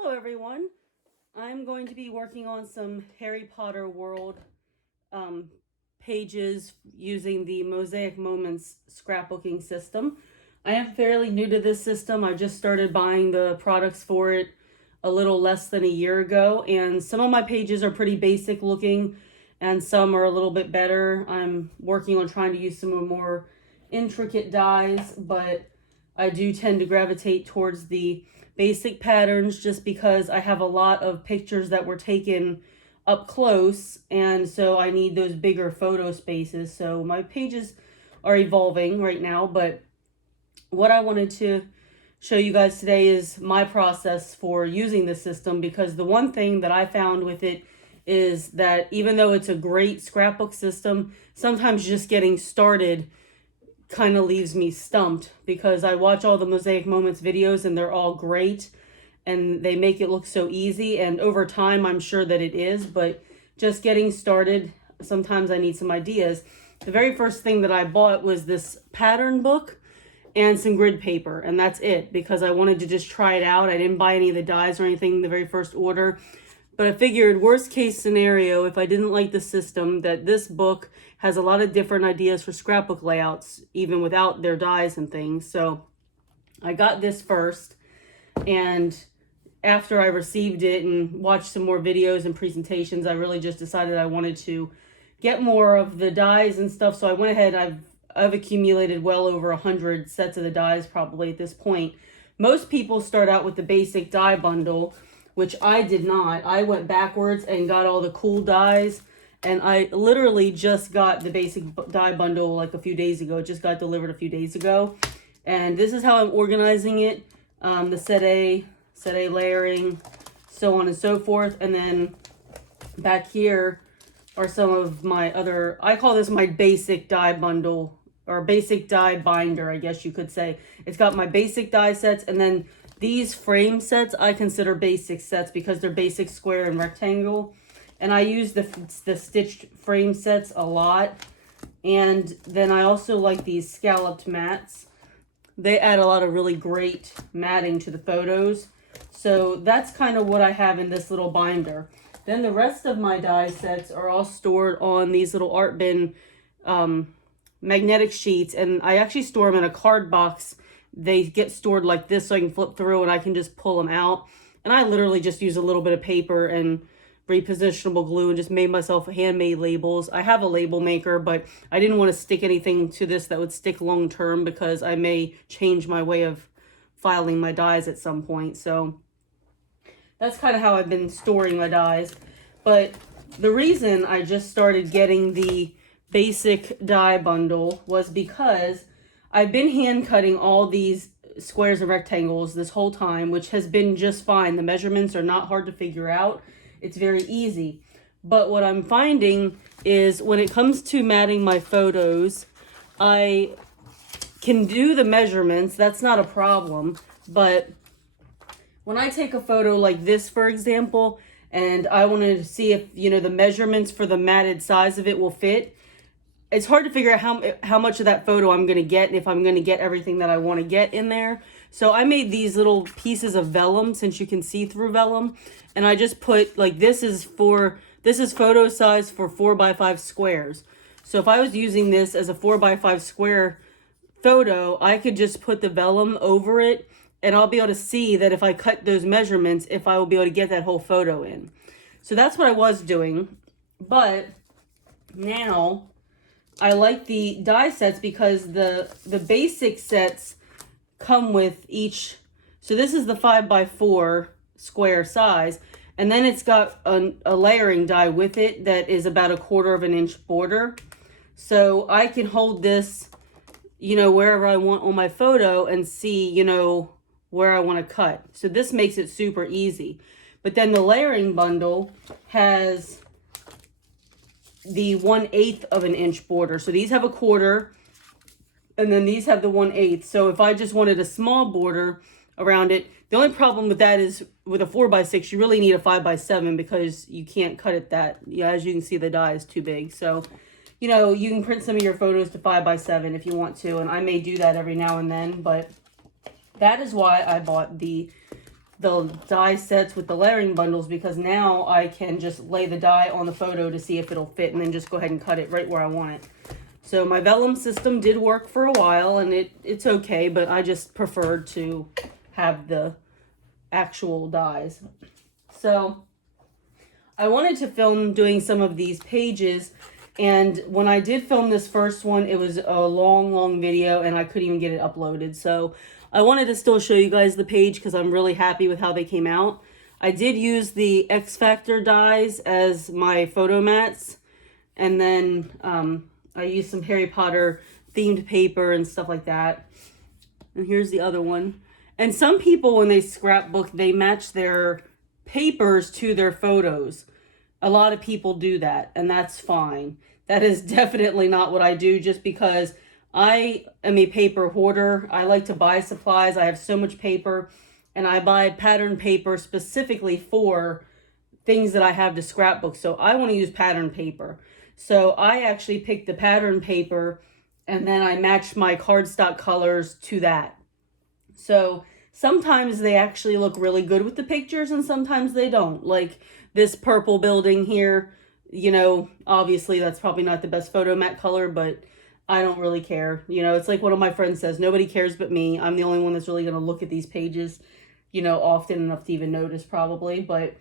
Hello everyone. I'm going to be working on some Harry Potter World pages using the Mosaic Moments scrapbooking system. I am fairly new to this system. I just started buying the products for it a little less than a year ago, and some of my pages are pretty basic looking and some are a little bit better. I'm working on trying to use some more intricate dies, but I do tend to gravitate towards the basic patterns just because I have a lot of pictures that were taken up close, and so I need those bigger photo spaces. So my pages are evolving right now, but what I wanted to show you guys today is my process for using the system, because the one thing that I found with it is that even though it's a great scrapbook system, sometimes just getting started kind of leaves me stumped, because I watch all the Mosaic Moments videos and they're all great and they make it look so easy, and over time I'm sure that it is, but just getting started, sometimes I need some ideas. The very first thing that I bought was this pattern book and some grid paper, and that's it, because I wanted to just try it out. I didn't buy any of the dies or anything in the very first order, but I figured worst case scenario, if I didn't like the system, that this book has a lot of different ideas for scrapbook layouts, even without their dies and things. So I got this first, and after I received it and watched some more videos and presentations, I really just decided I wanted to get more of the dies and stuff. So I went ahead, I've accumulated well over 100 sets of the dies probably at this point. Most people start out with the basic die bundle, which I did not. I went backwards and got all the cool dies, and I literally just got the basic die bundle like a few days ago. It just got delivered a few days ago, and this is how I'm organizing it. The set A layering, so on and so forth, and then back here are some of my other, I call this my basic die bundle, or basic die binder, I guess you could say. It's got my basic die sets, and then these frame sets I consider basic sets because they're basic square and rectangle. And I use the stitched frame sets a lot. And then I also like these scalloped mats. They add a lot of really great matting to the photos. So that's kind of what I have in this little binder. Then the rest of my die sets are all stored on these little art bin magnetic sheets. And I actually store them in a card box. They get stored like this so I can flip through and I can just pull them out. And I literally just use a little bit of paper and repositionable glue and just made myself handmade labels. I have a label maker, but I didn't want to stick anything to this that would stick long term, because I may change my way of filing my dies at some point. So that's kind of how I've been storing my dies. But the reason I just started getting the basic die bundle was because I've been hand cutting all these squares and rectangles this whole time, which has been just fine. The measurements are not hard to figure out. It's very easy. But what I'm finding is when it comes to matting my photos, I can do the measurements. That's not a problem. But when I take a photo like this, for example, and I want to see if, the measurements for the matted size of it will fit, it's hard to figure out how much of that photo I'm going to get and if I'm going to get everything that I want to get in there. So I made these little pieces of vellum, since you can see through vellum, and I just put, like, this is photo size for 4x5 squares. So if I was using this as a 4x5 square photo, I could just put the vellum over it, and I'll be able to see that if I cut those measurements, if I will be able to get that whole photo in. So that's what I was doing. But now I like the die sets because the basic sets come with each. So this is the 5x4 square size, and then it's got a layering die with it that is about 1/4 inch border. So I can hold this, wherever I want on my photo and see, where I want to cut. So this makes it super easy. But then the layering bundle has the 1/8 of an inch border. So these have 1/4, and then these have the 1/8. So if I just wanted a small border around it, the only problem with that is with a 4x6, you really need a 5x7 because you can't cut it that, as you can see, the die is too big. So, you can print some of your photos to 5x7 if you want to, and I may do that every now and then, but that is why I bought the the die sets with the layering bundles, because now I can just lay the die on the photo to see if it'll fit and then just go ahead and cut it right where I want it. So my vellum system did work for a while, and it's okay, but I just preferred to have the actual dies. So I wanted to film doing some of these pages, and when I did film this first one, it was a long video and I couldn't even get it uploaded. So I wanted to still show you guys the page because I'm really happy with how they came out. I did use the X Factor dies as my photo mats, and then I used some Harry Potter themed paper and stuff like that. And here's the other one. And some people, when they scrapbook, they match their papers to their photos. A lot of people do that, and that's fine. That is definitely not what I do, just because I am a paper hoarder. I like to buy supplies. I have so much paper, and I buy pattern paper specifically for things that I have to scrapbook. So I want to use pattern paper. So I actually picked the pattern paper, and then I matched my cardstock colors to that. So sometimes they actually look really good with the pictures, and sometimes they don't. Like this purple building here, you know, obviously that's probably not the best photo mat color, but I don't really care. You know, it's like one of my friends says, nobody cares but me. I'm the only one that's really going to look at these pages, you know, often enough to even notice probably. But,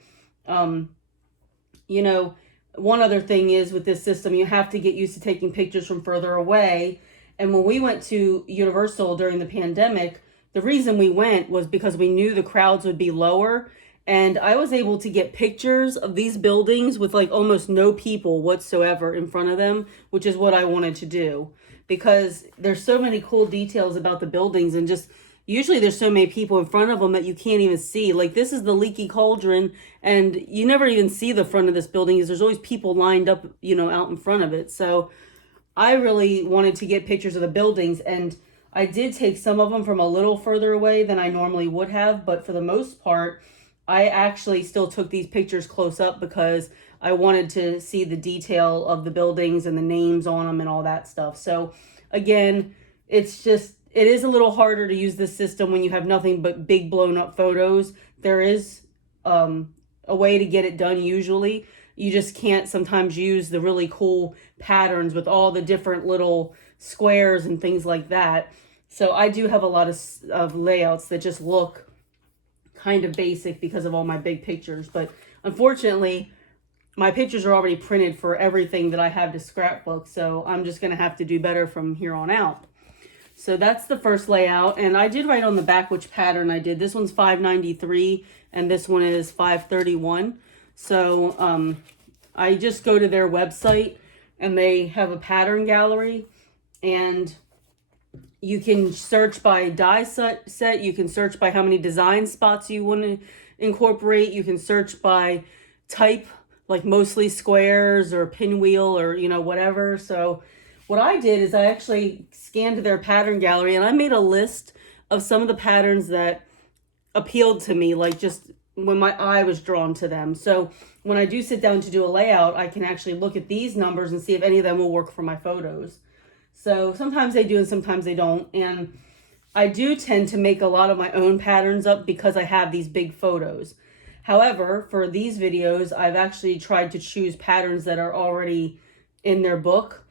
you know, one other thing is with this system, you have to get used to taking pictures from further away. And when we went to Universal during the pandemic, the reason we went was because we knew the crowds would be lower. And I was able to get pictures of these buildings with like almost no people whatsoever in front of them, which is what I wanted to do. Because there's so many cool details about the buildings, and just usually there's so many people in front of them that you can't even see. Like this is the Leaky Cauldron, and you never even see the front of this building because there's always people lined up, you know, out in front of it. So I really wanted to get pictures of the buildings, and I did take some of them from a little further away than I normally would have, but for the most part, I actually still took these pictures close up because I wanted to see the detail of the buildings and the names on them and all that stuff. So again, it is a little harder to use this system when you have nothing but big blown up photos. There is a way to get it done usually. You just can't sometimes use the really cool patterns with all the different little squares and things like that. So I do have a lot of layouts that just look kind of basic because of all my big pictures. But unfortunately, my pictures are already printed for everything that I have to scrapbook. So I'm just going to have to do better from here on out. So that's the first layout. And I did write on the back which pattern I did. This one's 593 and this one is 531. So I just go to their website and they have a pattern gallery, and you can search by die set. You can search by how many design spots you want to incorporate. You can search by type, like mostly squares or pinwheel or, you know, whatever. So what I did is I actually scanned their pattern gallery and I made a list of some of the patterns that appealed to me, like just when my eye was drawn to them. So when I do sit down to do a layout, I can actually look at these numbers and see if any of them will work for my photos. So sometimes they do and sometimes they don't. And I do tend to make a lot of my own patterns up because I have these big photos. However, for these videos, I've actually tried to choose patterns that are already in their book.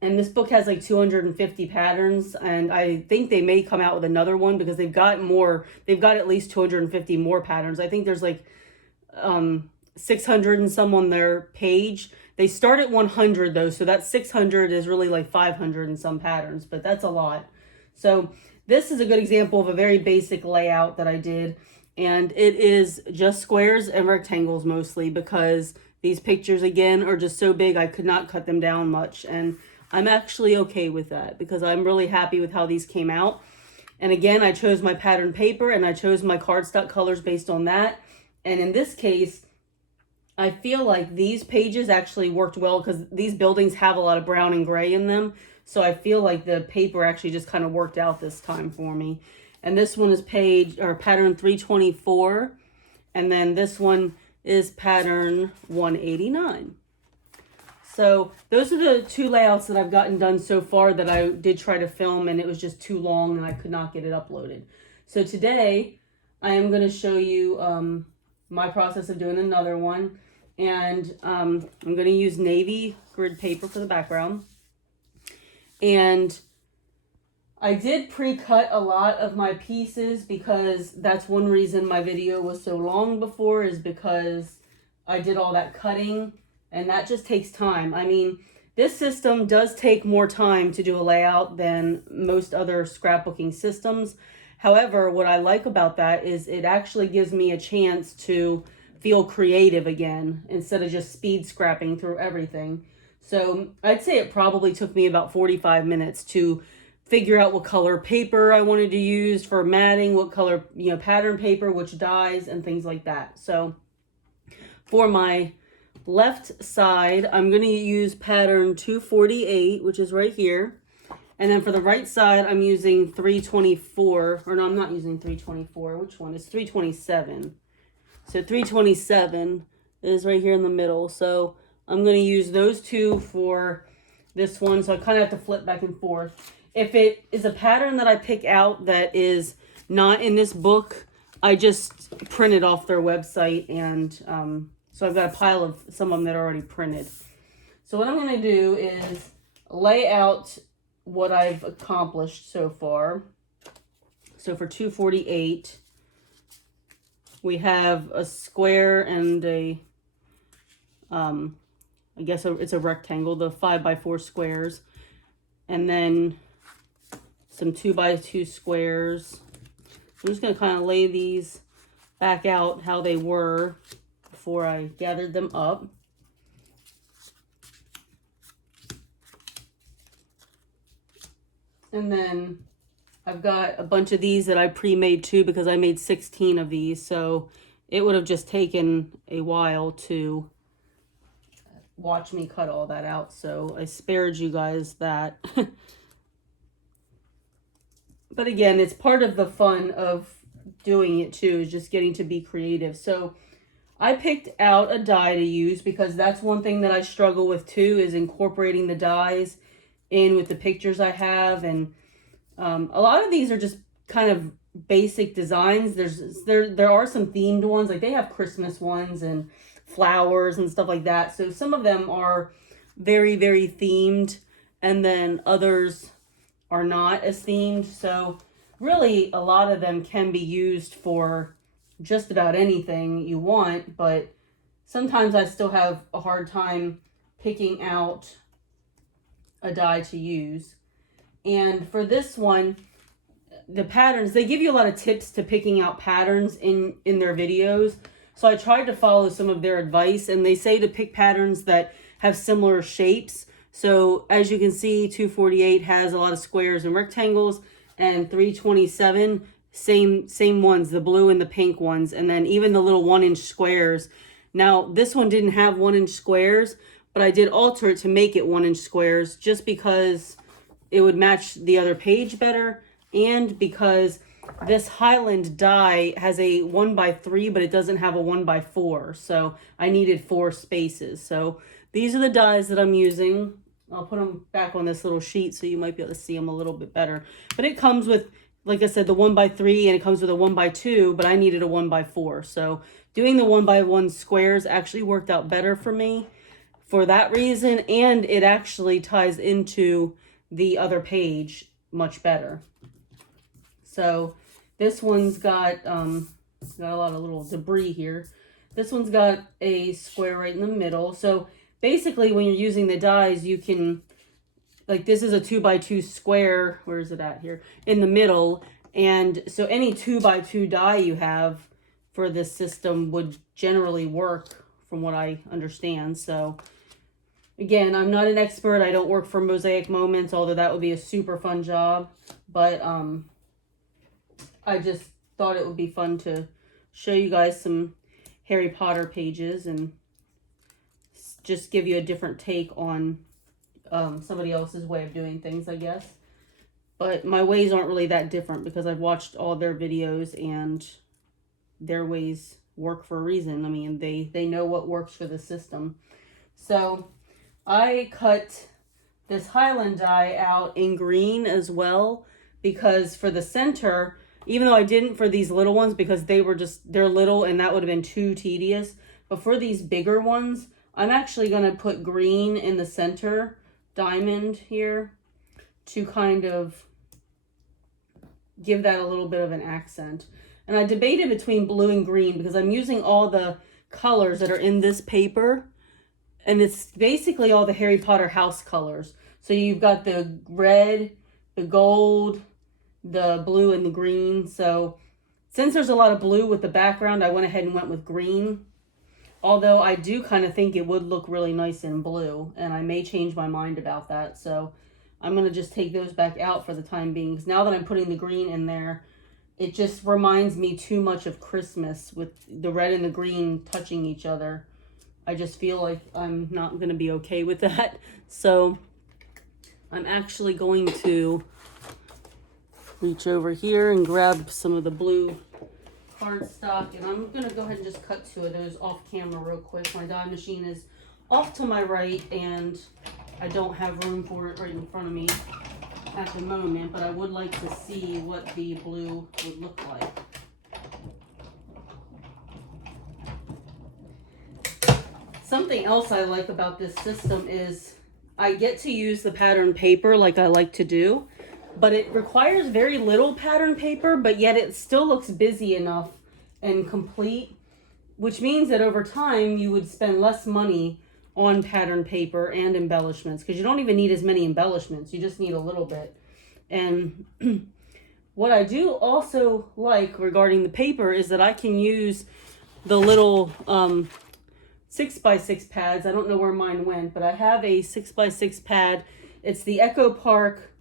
And this book has like 250 patterns, and I think they may come out with another one because they've got at least 250 more patterns. I think there's like 600 and some on their page. They start at 100 though, so that 600 is really like 500 and some patterns, but that's a lot. So this is a good example of a very basic layout that I did, and it is just squares and rectangles mostly because these pictures again are just so big I could not cut them down much, and I'm actually okay with that because I'm really happy with how these came out. And again, I chose my pattern paper and I chose my cardstock colors based on that. And in this case, I feel like these pages actually worked well because these buildings have a lot of brown and gray in them. So I feel like the paper actually just kind of worked out this time for me. And this one is pattern 324. And then this one is pattern 189. So those are the two layouts that I've gotten done so far that I did try to film, and it was just too long and I could not get it uploaded. So today I am going to show you my process of doing another one. And I'm going to use navy grid paper for the background. And I did pre-cut a lot of my pieces because that's one reason my video was so long before, is because I did all that cutting, and that just takes time. I mean, this system does take more time to do a layout than most other scrapbooking systems. However, what I like about that is it actually gives me a chance to feel creative again instead of just speed scrapping through everything. So I'd say it probably took me about 45 minutes to figure out what color paper I wanted to use for matting, what color, pattern paper, which dyes, and things like that. So for my left side, I'm going to use pattern 248, which is right here. And then for the right side, I'm using 324, or no, I'm not using 324. Which one? It's 327. So 327 is right here in the middle. So I'm going to use those two for this one. So I kind of have to flip back and forth. If it is a pattern that I pick out that is not in this book, I just print it off their website. And so I've got a pile of some of them that are already printed. So what I'm going to do is lay out what I've accomplished so far. So for 248, we have a square and a, I guess it's a rectangle, the 5x4 squares. And then some 2x2 squares. I'm just going to kind of lay these back out how they were before I gathered them up. And then I've got a bunch of these that I pre-made too, because I made 16 of these. So it would have just taken a while to watch me cut all that out. So I spared you guys that. But again, it's part of the fun of doing it too, is just getting to be creative. So I picked out a die to use because that's one thing that I struggle with too, is incorporating the dies in with the pictures I have. And a lot of these are just kind of basic designs. There are some themed ones, like they have Christmas ones and flowers and stuff like that. So some of them are very, very themed, and then others are not as themed. So really a lot of them can be used for just about anything you want, but sometimes I still have a hard time picking out a die to use. And for this one, the patterns, they give you a lot of tips to picking out patterns in their videos. So I tried to follow some of their advice, and they say to pick patterns that have similar shapes. So as you can see, 248 has a lot of squares and rectangles, and 327, same ones, the blue and the pink ones, and then even the little 1-inch squares. Now, this one didn't have 1-inch squares, but I did alter it to make it 1-inch squares just because it would match the other page better, and because this Highland die has a 1x3, but it doesn't have a 1x4. So I needed 4 spaces. So these are the dies that I'm using. I'll put them back on this little sheet so you might be able to see them a little bit better. But it comes with, like I said, the 1x3, and it comes with a 1x2, but I needed a 1x4. So doing the 1x1 squares actually worked out better for me for that reason, and it actually ties into the other page much better. So this one's got a lot of little debris here. This one's got a square right in the middle. So basically, when you're using the dies, you can, like, this is a 2x2 square. Where is it at here? In the middle. And so any 2x2 die you have for this system would generally work, from what I understand. So again, I'm not an expert. I don't work for Mosaic Moments, although that would be a super fun job. But I just thought it would be fun to show you guys some Harry Potter pages and just give you a different take on somebody else's way of doing things, I guess. But my ways aren't really that different because I've watched all their videos and their ways work for a reason. I mean, they know what works for the system. So I cut this Highland die out in green as well, because for the center, even though I didn't for these little ones because they're little and that would have been too tedious. But for these bigger ones, I'm actually going to put green in the center diamond here to kind of give that a little bit of an accent. And I debated between blue and green because I'm using all the colors that are in this paper. And it's basically all the Harry Potter house colors. So you've got the red, the gold, the blue, and the green. So since there's a lot of blue with the background, I went ahead and went with green. Although I do kind of think it would look really nice in blue. And I may change my mind about that. So I'm going to just take those back out for the time being. Because now that I'm putting the green in there, it just reminds me too much of Christmas with the red and the green touching each other. I just feel like I'm not going to be okay with that. So I'm actually going to reach over here and grab some of the blue cardstock. And I'm going to go ahead and just cut two of those off camera real quick. My die machine is off to my right and I don't have room for it right in front of me at the moment, but I would like to see what the blue would look like. Something else I like about this system is I get to use the pattern paper like I like to do, but it requires very little pattern paper, but yet it still looks busy enough and complete, which means that over time you would spend less money on pattern paper and embellishments because you don't even need as many embellishments. You just need a little bit. And what I do also like regarding the paper is that I can use the little 6x6 pads. I don't know where mine went, but I have a 6x6 pad. It's the Echo Park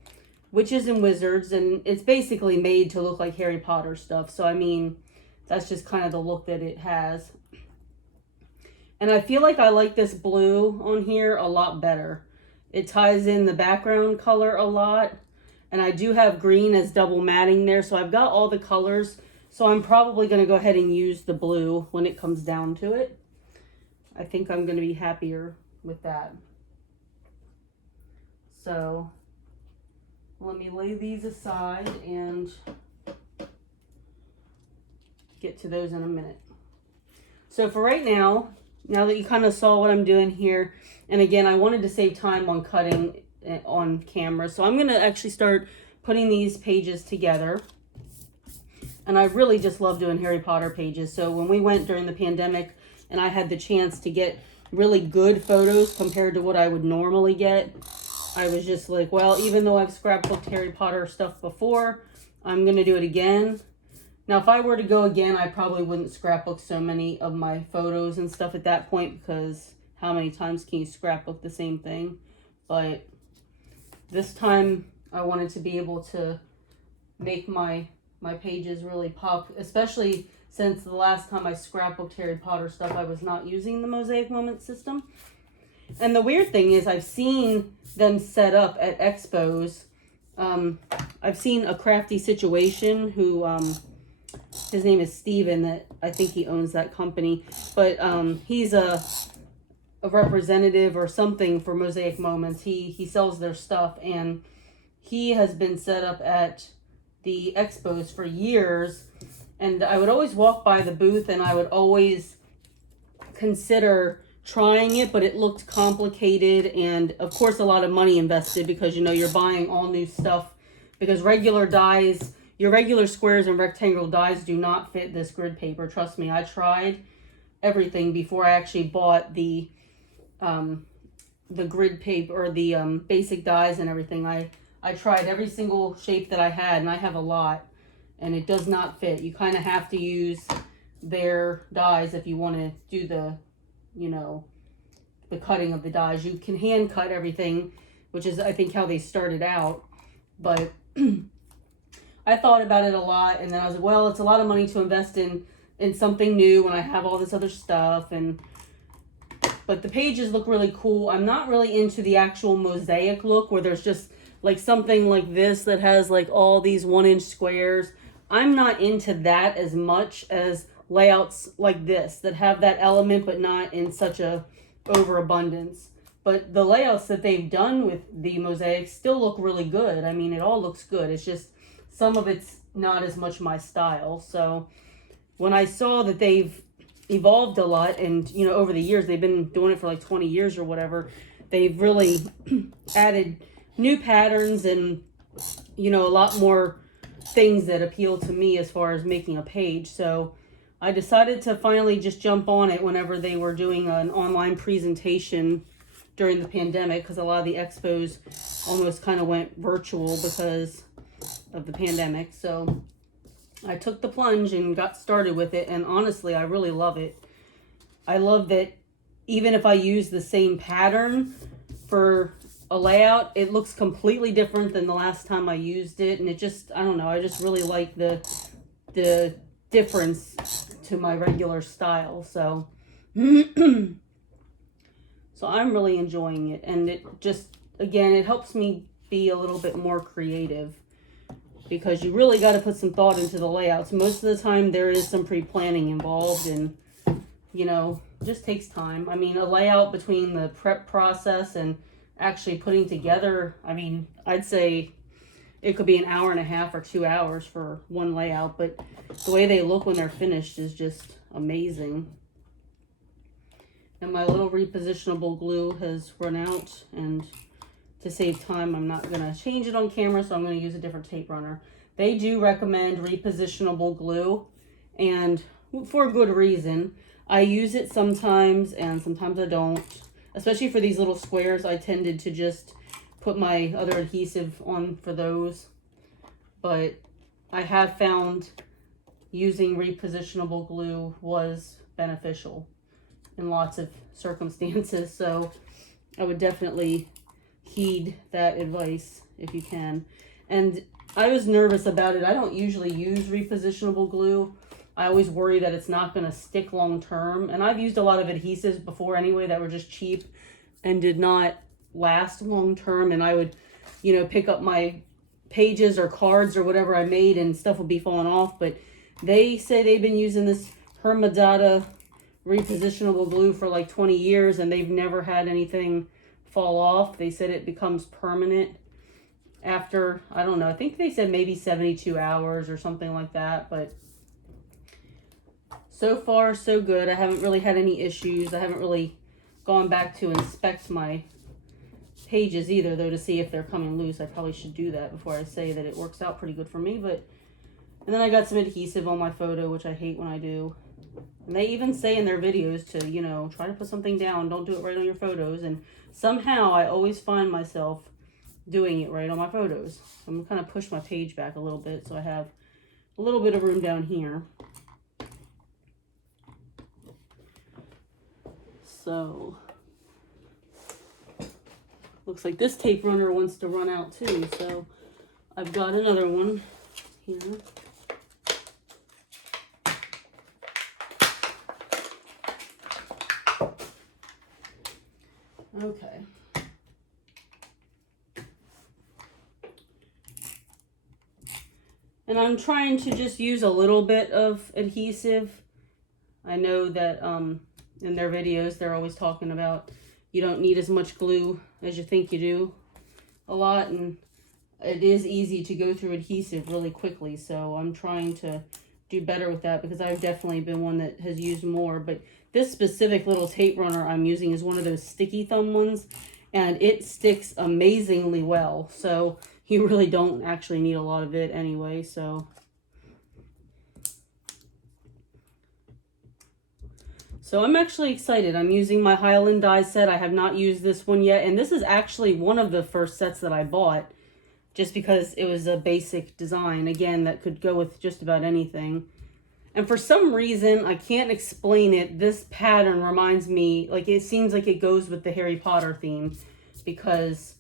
Witches and Wizards, and it's basically made to look like Harry Potter stuff. So, I mean, that's just kind of the look that it has. And I feel like I like this blue on here a lot better. It ties in the background color a lot. And I do have green as double matting there. So I've got all the colors. So I'm probably going to go ahead and use the blue when it comes down to it. I think I'm going to be happier with that. So let me lay these aside and get to those in a minute. So for right now that you kind of saw what I'm doing here, and again, I wanted to save time on cutting on camera, so I'm going to actually start putting these pages together. And I really just love doing Harry Potter pages. So when we went during the pandemic and I had the chance to get really good photos compared to what I would normally get, I was just like, well, even though I've scrapbooked Harry Potter stuff before, I'm going to do it again. Now, if I were to go again, I probably wouldn't scrapbook so many of my photos and stuff at that point because how many times can you scrapbook the same thing? But this time I wanted to be able to make my pages really pop, especially since the last time I scrapbooked Harry Potter stuff, I was not using the Mosaic Moment system. And the weird thing is I've seen them set up at expos. I've seen a Crafty Situation who, his name is Steven, that I think he owns that company, but he's a representative or something for Mosaic Moments. He sells their stuff, and he has been set up at the expos for years. And I would always walk by the booth and I would always consider trying it, but it looked complicated and of course a lot of money invested because, you know, you're buying all new stuff because regular dies, your regular squares and rectangle dies do not fit this grid paper. Trust me, I tried everything before I actually bought the grid paper or the basic dies and everything. I tried every single shape that I had, and I have a lot, and it does not fit. You kind of have to use their dies if you want to do the, you know, the cutting of the dies. You can hand cut everything, which is I think how they started out, but I thought about it a lot, and then I was like, well, it's a lot of money to invest in something new when I have all this other stuff. But the pages look really cool. I'm not really into the actual mosaic look where there's just like something like this that has like all these 1-inch squares. I'm not into that as much as layouts like this that have that element but not in such a overabundance. But the layouts that they've done with the mosaics still look really good. I mean, it all looks good. It's just some of it's not as much my style. So when I saw that they've evolved a lot, and you know, over the years, they've been doing it for like 20 years or whatever, they've really added new patterns and, you know, a lot more things that appeal to me as far as making a page. So I decided to finally just jump on it whenever they were doing an online presentation during the pandemic, because a lot of the expos almost kind of went virtual because of the pandemic. So I took the plunge and got started with it, and honestly, I really love it. I love that even if I use the same pattern for a layout, it looks completely different than the last time I used it, and it just, I don't know, I just really like the difference to my regular style. So so I'm really enjoying it, and it just, again, it helps me be a little bit more creative, because you really got to put some thought into the layouts. Most of the time there is some pre-planning involved, and you know, just takes time. I mean, a layout between the prep process and actually putting together, I mean, I'd say it could be an hour and a half or 2 hours for one layout, but the way they look when they're finished is just amazing. And my little repositionable glue has run out, and to save time, I'm not going to change it on camera, so I'm going to use a different tape runner. They do recommend repositionable glue, and for good reason. I use it sometimes, and sometimes I don't. Especially for these little squares, I tended to just put my other adhesive on for those. But I have found using repositionable glue was beneficial in lots of circumstances, so I would definitely heed that advice if you can. And I was nervous about it. I don't usually use repositionable glue. I always worry that it's not going to stick long term, and I've used a lot of adhesives before anyway that were just cheap and did not last long term, and I would, you know, pick up my pages or cards or whatever I made and stuff would be falling off. But they say they've been using this Hermadata repositionable glue for like 20 years and they've never had anything fall off. They said it becomes permanent after, I don't know, I think they said maybe 72 hours or something like that. But so far so good. I haven't really had any issues. I haven't really gone back to inspect my pages either, though, to see if they're coming loose. I probably should do that before I say that it works out pretty good for me. But and then I got some adhesive on my photo, which I hate when I do. And they even say in their videos to, you know, try to put something down. Don't do it right on your photos. And somehow I always find myself doing it right on my photos. I'm going to kind of push my page back a little bit so I have a little bit of room down here. So, looks like this tape runner wants to run out too. So, I've got another one here. Okay. And I'm trying to just use a little bit of adhesive. I know that in their videos they're always talking about you don't need as much glue as you think you do a lot, and it is easy to go through adhesive really quickly. So I'm trying to do better with that because I've definitely been one that has used more. But this specific little tape runner I'm using is one of those sticky thumb ones, and it sticks amazingly well. So you really don't actually need a lot of it anyway. So I'm actually excited. I'm using my Highland die set. I have not used this one yet, and this is actually one of the first sets that I bought just because it was a basic design, again, that could go with just about anything. And for some reason, I can't explain it, this pattern reminds me, like, it seems like it goes with the Harry Potter theme, because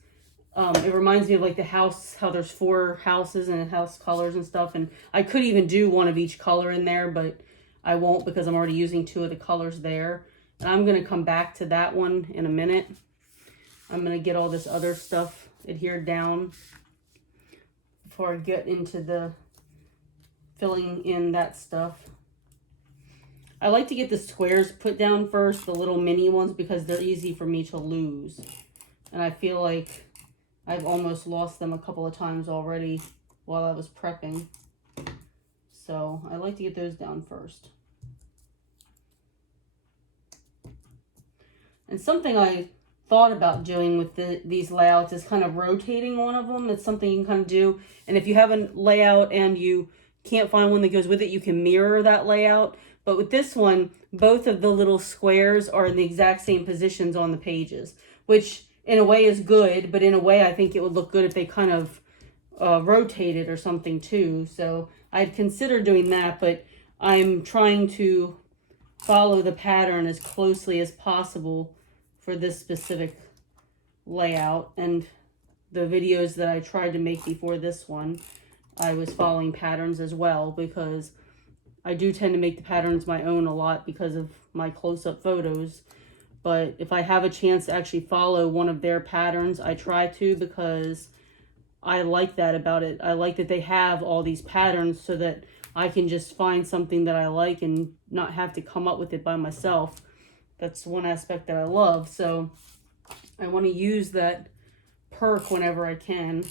it reminds me of like the house, how there's 4 houses and house colors and stuff. And I could even do one of each color in there, but I won't because I'm already using 2 of the colors there. And I'm going to come back to that one in a minute. I'm going to get all this other stuff adhered down before I get into the filling in that stuff. I like to get the squares put down first, the little mini ones, because they're easy for me to lose. And I feel like I've almost lost them a couple of times already while I was prepping. So I like to get those down first. And something I thought about doing with these layouts is kind of rotating one of them. It's something you can kind of do. And if you have a layout and you can't find one that goes with it, you can mirror that layout. But with this one, both of the little squares are in the exact same positions on the pages, which in a way is good, but in a way I think it would look good if they kind of rotated or something too. So I'd consider doing that, but I'm trying to follow the pattern as closely as possible for this specific layout. And the videos that I tried to make before this one, I was following patterns as well, because I do tend to make the patterns my own a lot because of my close-up photos. But if I have a chance to actually follow one of their patterns, I try to, because I like that about it. I like that they have all these patterns so that I can just find something that I like and not have to come up with it by myself. That's one aspect that I love. So I want to use that perk whenever I can.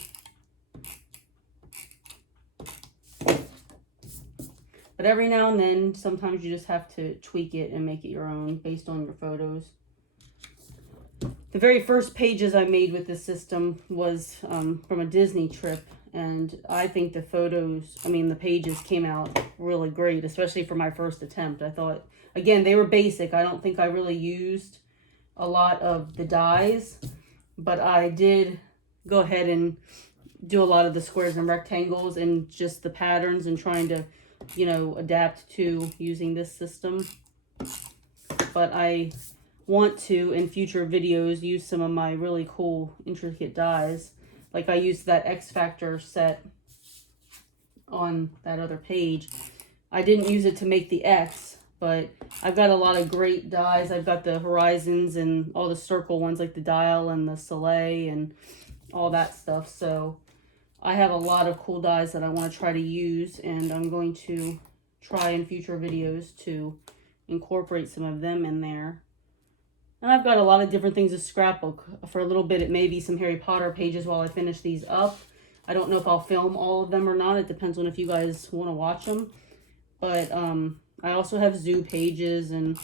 But every now and then, sometimes you just have to tweak it and make it your own based on your photos. The very first pages I made with this system was from a Disney trip. And I think the the pages came out really great, especially for my first attempt. I thought, again, they were basic. I don't think I really used a lot of the dies, but I did go ahead and do a lot of the squares and rectangles and just the patterns and trying to, adapt to using this system. But I want to, in future videos, use some of my really cool, intricate dies. Like I used that X Factor set on that other page. I didn't use it to make the X, but I've got a lot of great dies. I've got the horizons and all the circle ones like the dial and the soleil and all that stuff. So I have a lot of cool dies that I want to try to use, and I'm going to try in future videos to incorporate some of them in there. And I've got a lot of different things to scrapbook. For a little bit, it may be some Harry Potter pages while I finish these up. I don't know if I'll film all of them or not. It depends on if you guys want to watch them. But I also have zoo pages and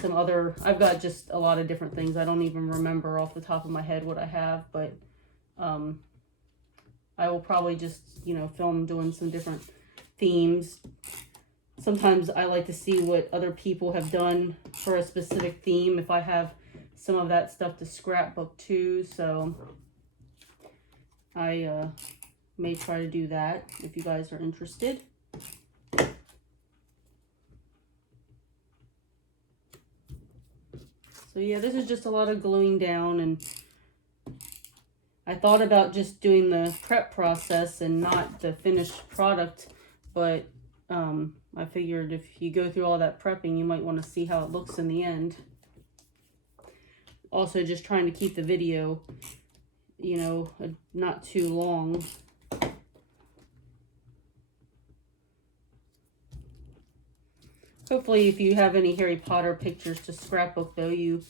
some other... I've got just a lot of different things. I don't even remember off the top of my head what I have. But I will probably just, film doing some different themes. Sometimes I like to see what other people have done for a specific theme, if I have some of that stuff to scrapbook too. So I may try to do that if you guys are interested. So yeah, this is just a lot of gluing down, and I thought about just doing the prep process and not the finished product, but I figured if you go through all that prepping, you might want to see how it looks in the end. Also, just trying to keep the video, not too long. Hopefully, if you have any Harry Potter pictures to scrapbook, though, you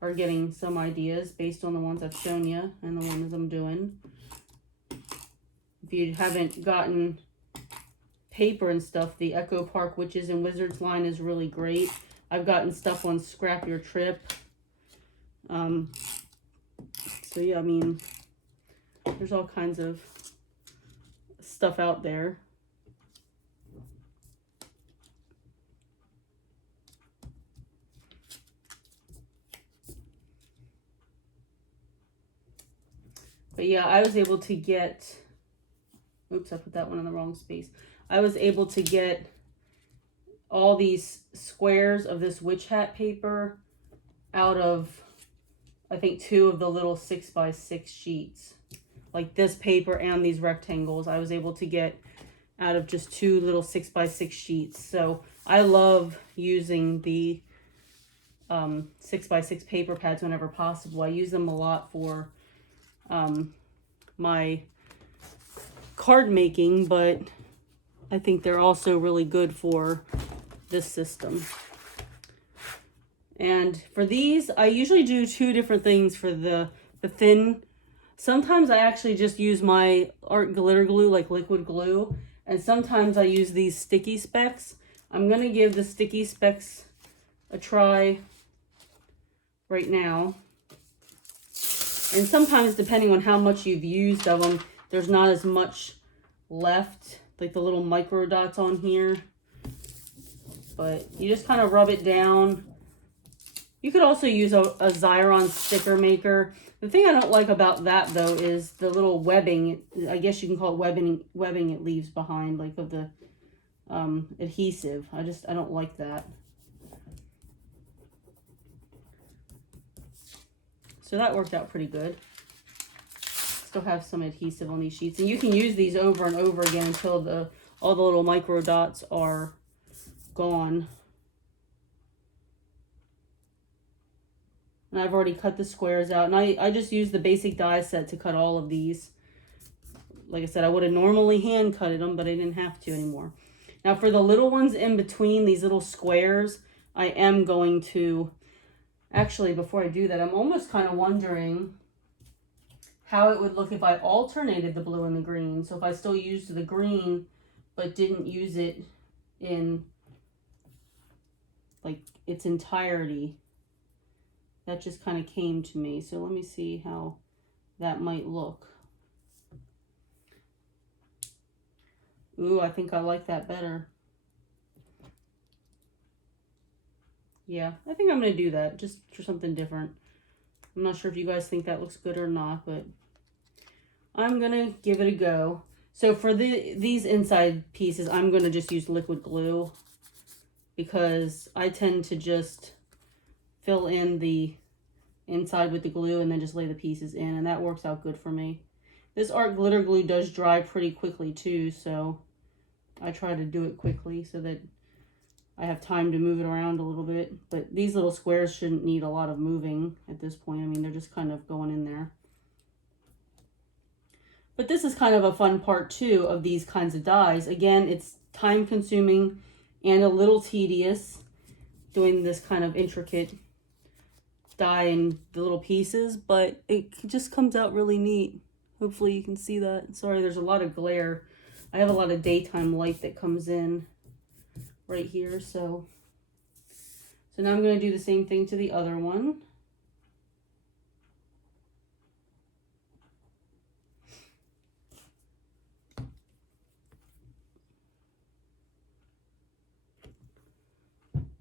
are getting some ideas based on the ones I've shown you and the ones I'm doing. If you haven't gotten paper and stuff, the Echo Park Witches and Wizards line is really great. I've gotten stuff on Scrap Your Trip. So yeah, there's all kinds of stuff out there. But yeah, I was able to get, oops, I put that one in the wrong space. I was able to get all these squares of this witch hat paper out of, I think, 2 of the little 6x6 sheets. Like this paper and these rectangles, I was able to get out of just 2 little 6x6 sheets. So I love using the 6x6 paper pads whenever possible. I use them a lot for my card making, but I think they're also really good for this system. And for these, I usually do 2 different things for the thin. Sometimes I actually just use my art glitter glue, like liquid glue, And sometimes I use these sticky specks. I'm going to give the sticky specks a try right now. And sometimes, depending on how much you've used of them, there's not as much left, like the little micro dots on here. But you just kind of rub it down. You could also use a Xyron sticker maker. The thing I don't like about that, though, is the little webbing. I guess you can call it webbing it leaves behind, like of the adhesive. I don't like that. So that worked out pretty good. Still have some adhesive on these sheets. And you can use these over and over again until all the little micro dots are gone. And I've already cut the squares out. And I just used the basic die set to cut all of these. Like I said, I would have normally hand cutted them, but I didn't have to anymore. Now for the little ones in between, these little squares, I am going to... Actually, before I do that, I'm almost kind of wondering how it would look if I alternated the blue and the green. So if I still used the green, but didn't use it in like its entirety. That just kind of came to me. So let me see how that might look. Ooh, I think I like that better. Yeah, I think I'm going to do that just for something different. I'm not sure if you guys think that looks good or not, but I'm going to give it a go. So for these inside pieces, I'm going to just use liquid glue because I tend to just fill in the inside with the glue and then just lay the pieces in, and that works out good for me. This art glitter glue does dry pretty quickly too, so I try to do it quickly so that I have time to move it around a little bit. But these little squares shouldn't need a lot of moving at this point. I mean, they're just kind of going in there. But this is kind of a fun part too of these kinds of dies. Again, it's time consuming and a little tedious doing this kind of intricate die in the little pieces, but it just comes out really neat. Hopefully you can see that. Sorry, there's a lot of glare. I have a lot of daytime light that comes in right here, so now I'm going to do the same thing to the other one.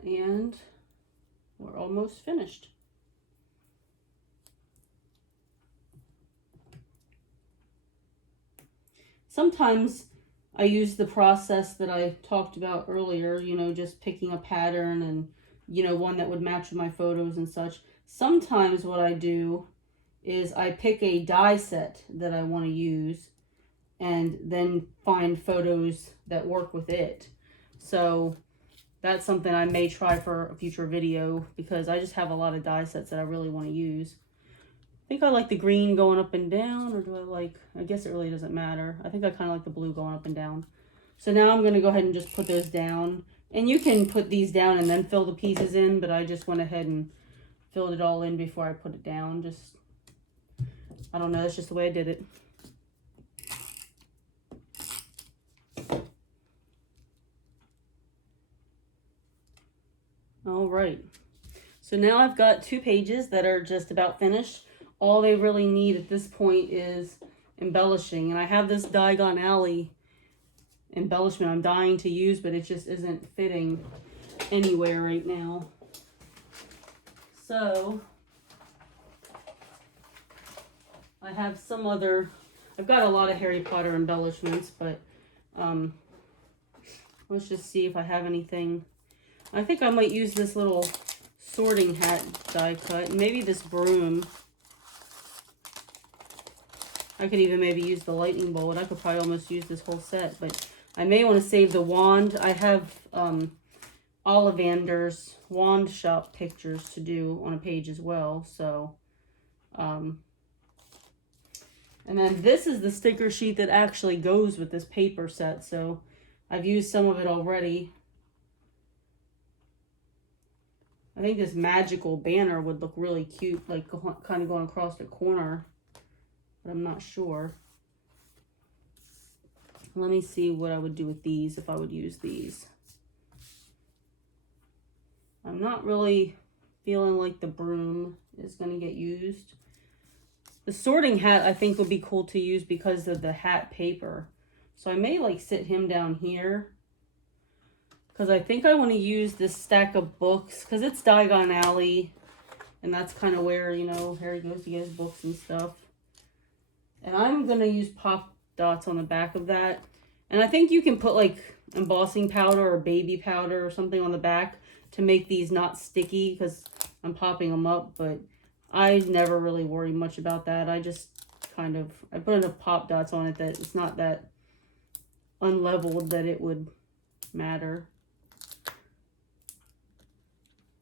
And we're almost finished. Sometimes I use the process that I talked about earlier, you know, just picking a pattern and, you know, one that would match with my photos and such. Sometimes what I do is I pick a die set that I want to use and then find photos that work with it. So that's something I may try for a future video because I just have a lot of die sets that I really want to use. I think I like the green going up and down, or do I guess it really doesn't matter. I think I kind of like the blue going up and down. So now I'm going to go ahead and just put those down. And you can put these down and then fill the pieces in, but I just went ahead and filled it all in before I put it down. Just, I don't know, that's just the way I did it. All right. So now I've got 2 pages that are just about finished. All they really need at this point is embellishing. And I have this Diagon Alley embellishment I'm dying to use, but it just isn't fitting anywhere right now. So I have some other, I've got a lot of Harry Potter embellishments, but let's just see if I have anything. I think I might use this little sorting hat die cut, and maybe this broom. I could even maybe use the lightning bolt. I could probably almost use this whole set, but I may want to save the wand. I have Ollivander's wand shop pictures to do on a page as well. So, and then this is the sticker sheet that actually goes with this paper set. So I've used some of it already. I think this magical banner would look really cute, like kind of going across the corner, but I'm not sure. Let me see what I would do with these if I would use these. I'm not really feeling like the broom is going to get used. The sorting hat I think would be cool to use because of the hat paper. So I may like sit him down here. Because I think I want to use this stack of books. Because it's Diagon Alley. And that's kind of where, you know, Harry goes to get his books and stuff. And I'm going to use pop dots on the back of that. And I think you can put like embossing powder or baby powder or something on the back to make these not sticky. Because I'm popping them up. But I never really worry much about that. I just kind of, I put enough pop dots on it that it's not that unleveled that it would matter.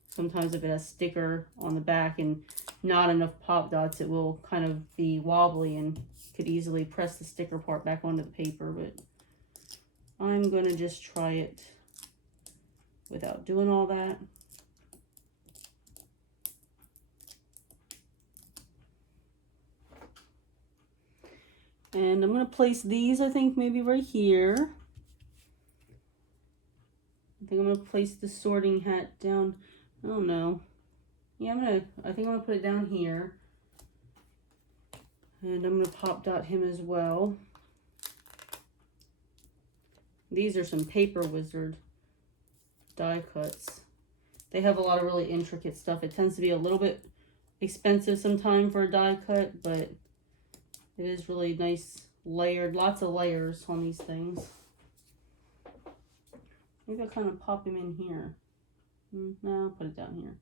Sometimes if it has sticker on the back and not enough pop dots, it will kind of be wobbly and could easily press the sticker part back onto the paper. But I'm going to just try it without doing all that. And I'm going to place these, I think, maybe right here. I think I'm going to place the sorting hat down. I don't know. Yeah, I think I'm going to put it down here. And I'm going to pop dot him as well. These are some Paper Wizard die cuts. They have a lot of really intricate stuff. It tends to be a little bit expensive sometimes for a die cut, but it is really nice layered. Lots of layers on these things. Maybe I'll kind of pop him in here. No, I'll put it down here.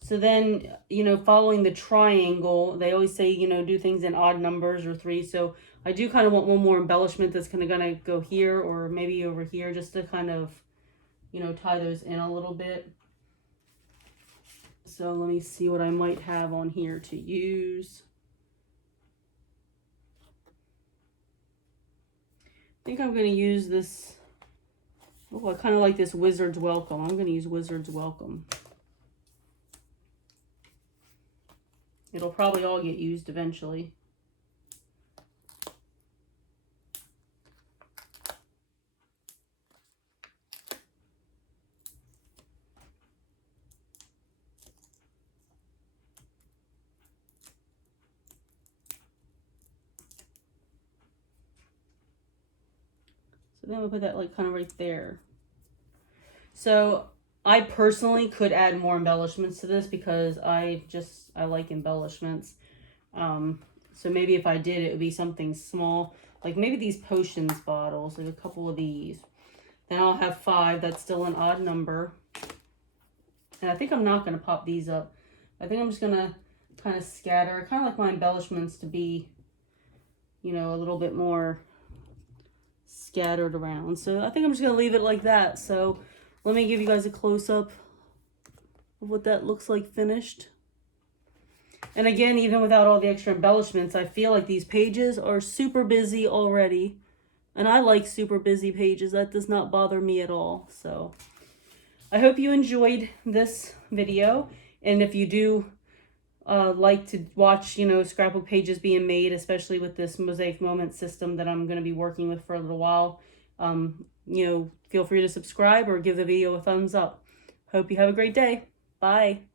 So then, you know, following the triangle, they always say, you know, do things in odd numbers or 3. So I do kind of want one more embellishment that's kind of going to go here or maybe over here just to kind of, you know, tie those in a little bit. So let me see what I might have on here to use. I think I'm going to use this. Oh, I kind of like this Wizard's Welcome. I'm going to use Wizard's Welcome. It'll probably all get used eventually. So then we'll put that like kind of right there. So I personally could add more embellishments to this because I like embellishments. So maybe if I did, it would be something small, like maybe these potions bottles, like a couple of these. Then I'll have 5. That's still an odd number. And I think I'm not going to pop these up. I think I'm just going to kind of scatter. I kind of like my embellishments to be, you know, a little bit more scattered around. So I think I'm just going to leave it like that. So let me give you guys a close-up of what that looks like finished. And again, even without all the extra embellishments, I feel like these pages are super busy already. And I like super busy pages. That does not bother me at all. So I hope you enjoyed this video. And if you do like to watch, you know, scrapbook pages being made, especially with this mosaic moment system that I'm going to be working with for a little while, you know, feel free to subscribe or give the video a thumbs up. Hope you have a great day. Bye.